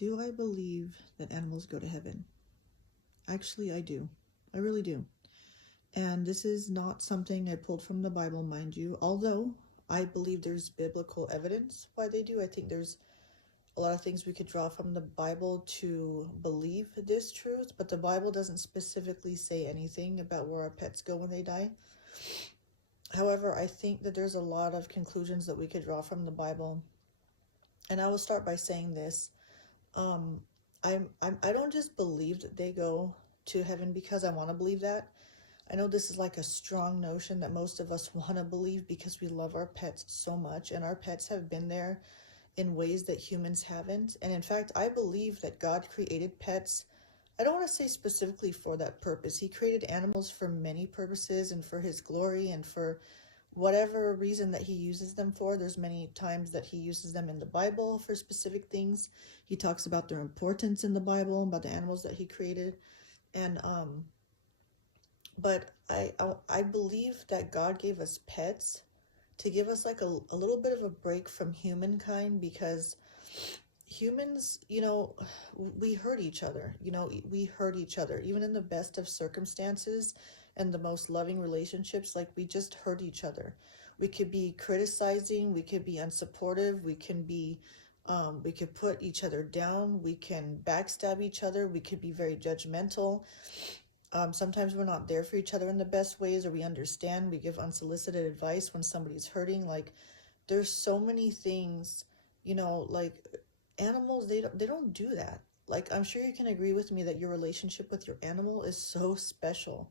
Do I believe that animals go to heaven? Actually, I do. I really do. And this is not something I pulled from the Bible, mind you, although I believe there's biblical evidence why they do. I think there's a lot of things we could draw from the Bible to believe this truth, but the Bible doesn't specifically say anything about where our pets go when they die. However, I think that there's a lot of conclusions that we could draw from the Bible. And I will start by saying this. Um, I don't just believe that they go to heaven because I want to believe that. I know this is like a strong notion that most of us want to believe because we love our pets so much, and our pets have been there in ways that humans haven't. And in fact, I believe that God created pets. I don't want to say specifically for that purpose. He created animals for many purposes and for his glory and for whatever reason that he uses them for. There's many times that he uses them in the Bible for specific things. He talks about their importance in the Bible, about the animals that he created. And but I believe that God gave us pets to give us like a little bit of a break from humankind, because humans, we hurt each other. We hurt each other even in the best of circumstances and the most loving relationships. Like, we just hurt each other. We could be criticizing, we could be unsupportive, we could put each other down, we can backstab each other, we could be very judgmental. Sometimes we're not there for each other in the best ways, or we understand, we give unsolicited advice when somebody's hurting. Like, there's so many things, like animals, they don't do that. Like, I'm sure you can agree with me that your relationship with your animal is so special.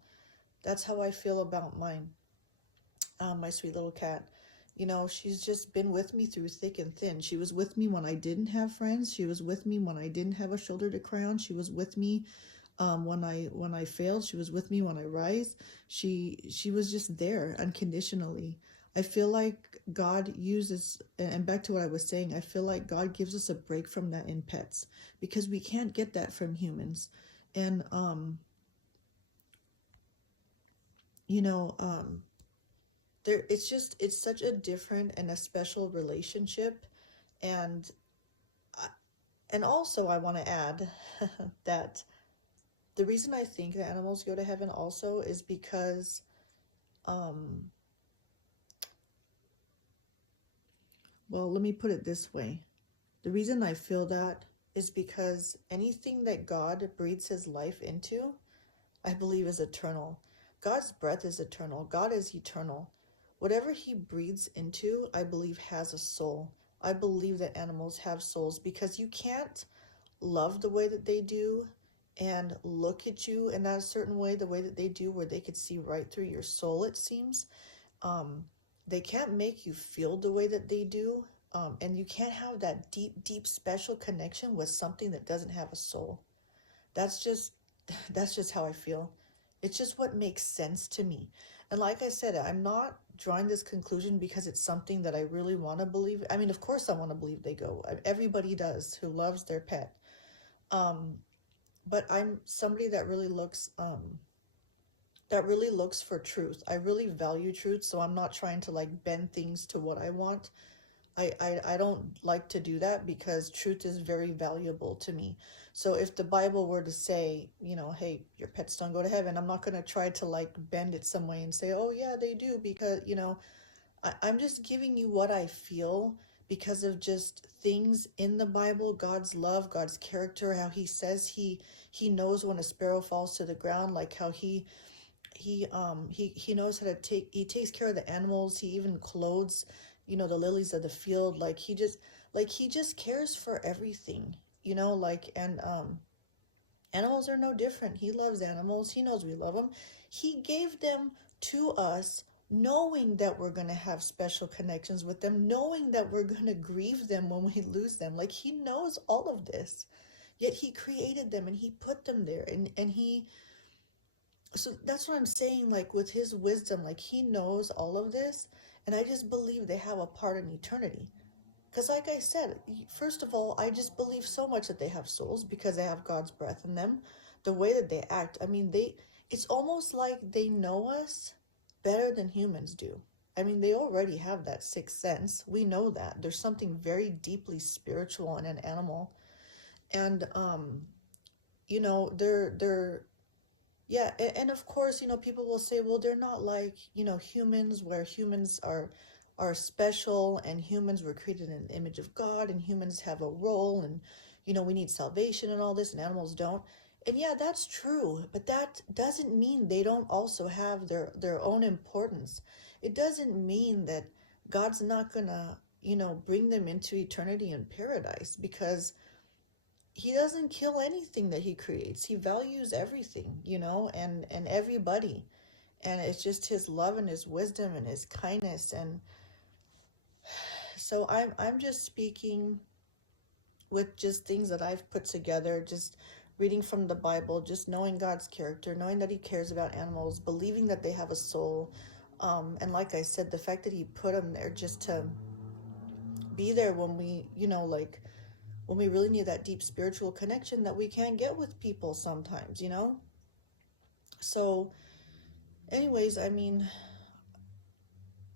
That's how I feel about mine. My sweet little cat. She's just been with me through thick and thin. She was with me when I didn't have friends. She was with me when I didn't have a shoulder to cry on. She was with me when I failed. She was with me when I rise. She was just there unconditionally. I feel like God uses, and back to what I was saying, I feel like God gives us a break from that in pets, because we can't get that from humans. And you know, it's such a different and a special relationship. And and also I want to add that the reason I think that animals go to heaven also is because um well, let me put it this way. The reason I feel that is because anything that God breathes his life into, I believe, is eternal. God's breath is eternal. God is eternal. Whatever he breathes into, I believe, has a soul. I believe that animals have souls, because you can't love the way that they do and look at you in that certain way, the way that they do, where they could see right through your soul, it seems. Um, they can't make you feel the way that they do. And you can't have that deep, deep, special connection with something that doesn't have a soul. That's just that's just how I feel. It's just what makes sense to me. And like I said, I'm not drawing this conclusion because it's something that I really want to believe. I mean, of course I want to believe they go. Everybody does who loves their pet. Um, but I'm somebody that really looks for truth. I really value truth, so I'm not trying to like bend things to what I want. I don't like to do that, because truth is very valuable to me. So if the Bible were to say, hey, your pets don't go to heaven, I'm not going to try to like bend it some way and say, oh yeah, they do, because, I'm just giving you what I feel because of just things in the Bible, God's love, God's character, how he says he knows when a sparrow falls to the ground, like how he knows how to he takes care of the animals. He even clothes, the lilies of the field. Like he just cares for everything, and animals are no different. He loves animals. He knows we love them. He gave them to us knowing that we're going to have special connections with them, knowing that we're going to grieve them when we lose them. Like, he knows all of this. Yet he created them and he put them there, and he so that's what I'm saying, like, with his wisdom, like, he knows all of this. And I just believe they have a part in eternity. Because, like I said, first of all, I just believe so much that they have souls because they have God's breath in them. The way that they act, I mean, it's almost like they know us better than humans do. I mean, they already have that sixth sense. We know that. There's something very deeply spiritual in an animal. And they're yeah, and of course, people will say, well, they're not like, humans, where humans are special, and humans were created in the image of God, and humans have a role, and we need salvation and all this, and animals don't. And yeah, that's true, but that doesn't mean they don't also have their own importance. It doesn't mean that God's not gonna, bring them into eternity in paradise, because he doesn't kill anything that he creates. He values everything, and everybody. And it's just his love and his wisdom and his kindness. And so I'm just speaking with just things that I've put together, just reading from the Bible, just knowing God's character, knowing that he cares about animals, believing that they have a soul. And like I said, the fact that he put them there just to be there when we, like when we really need that deep spiritual connection that we can't get with people sometimes. So, anyways, I mean,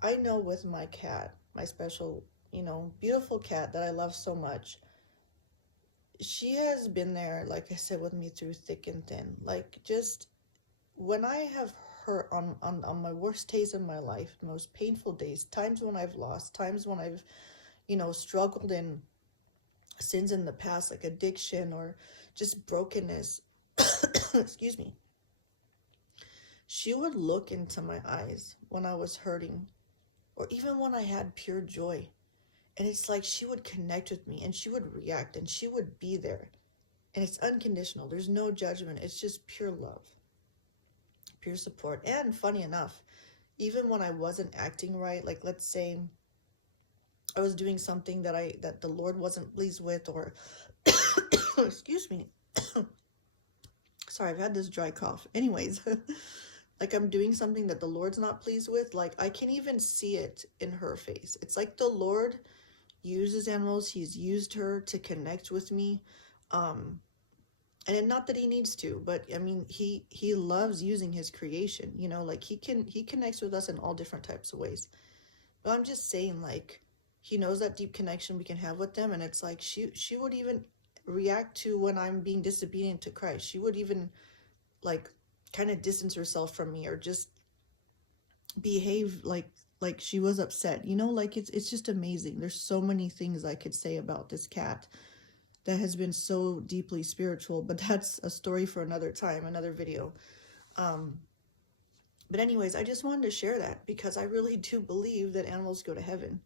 I know with my cat, my special, beautiful cat that I love so much, she has been there, like I said, with me through thick and thin. Like, just when I have hurt on my worst days in my life, most painful days, times when I've lost, times when I've, struggled in sins in the past, like addiction or just brokenness, excuse me, she would look into my eyes when I was hurting, or even when I had pure joy. And it's like she would connect with me, and she would react, and she would be there. And it's unconditional. There's no judgment. It's just pure love, pure support. And funny enough, even when I wasn't acting right, like let's say I was doing something that the Lord wasn't pleased with, or excuse me. Sorry, I've had this dry cough. Anyways, like I'm doing something that the Lord's not pleased with, like I can even see it in her face. It's like the Lord uses animals. He's used her to connect with me. And not that he needs to, but I mean, he loves using his creation, like he connects with us in all different types of ways. But I'm just saying, like, he knows that deep connection we can have with them. And it's like she would even react to when I'm being disobedient to Christ. She would even like kind of distance herself from me, or just behave like she was upset. Like it's just amazing. There's so many things I could say about this cat that has been so deeply spiritual, but that's a story for another time, another video. But anyways, I just wanted to share that because I really do believe that animals go to heaven.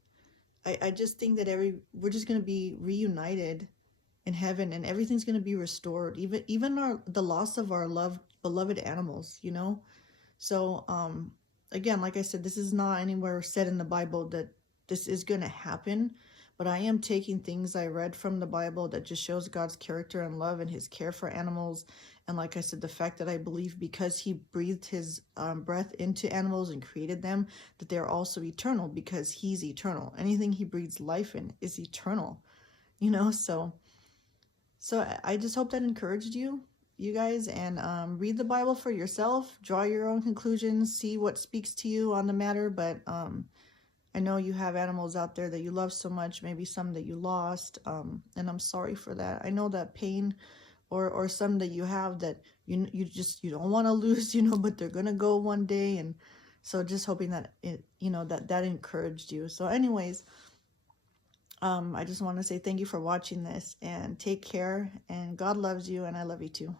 I just think that we're just going to be reunited in heaven, and everything's going to be restored, even the loss of our beloved animals. So again, like I said, this is not anywhere said in the Bible that this is going to happen, but I am taking things I read from the Bible that just shows God's character and love and his care for animals. And like I said, the fact that I believe because he breathed his breath into animals and created them, that they're also eternal because he's eternal. Anything he breathes life in is eternal, so I just hope that encouraged you guys, and read the Bible for yourself, draw your own conclusions, see what speaks to you on the matter. But I know you have animals out there that you love so much, maybe some that you lost, and I'm sorry for that. I know that pain, or some that you have that you don't want to lose, but they're gonna go one day. And so just hoping that that encouraged you. So anyways, I just want to say thank you for watching this, and take care, and God loves you, and I love you too.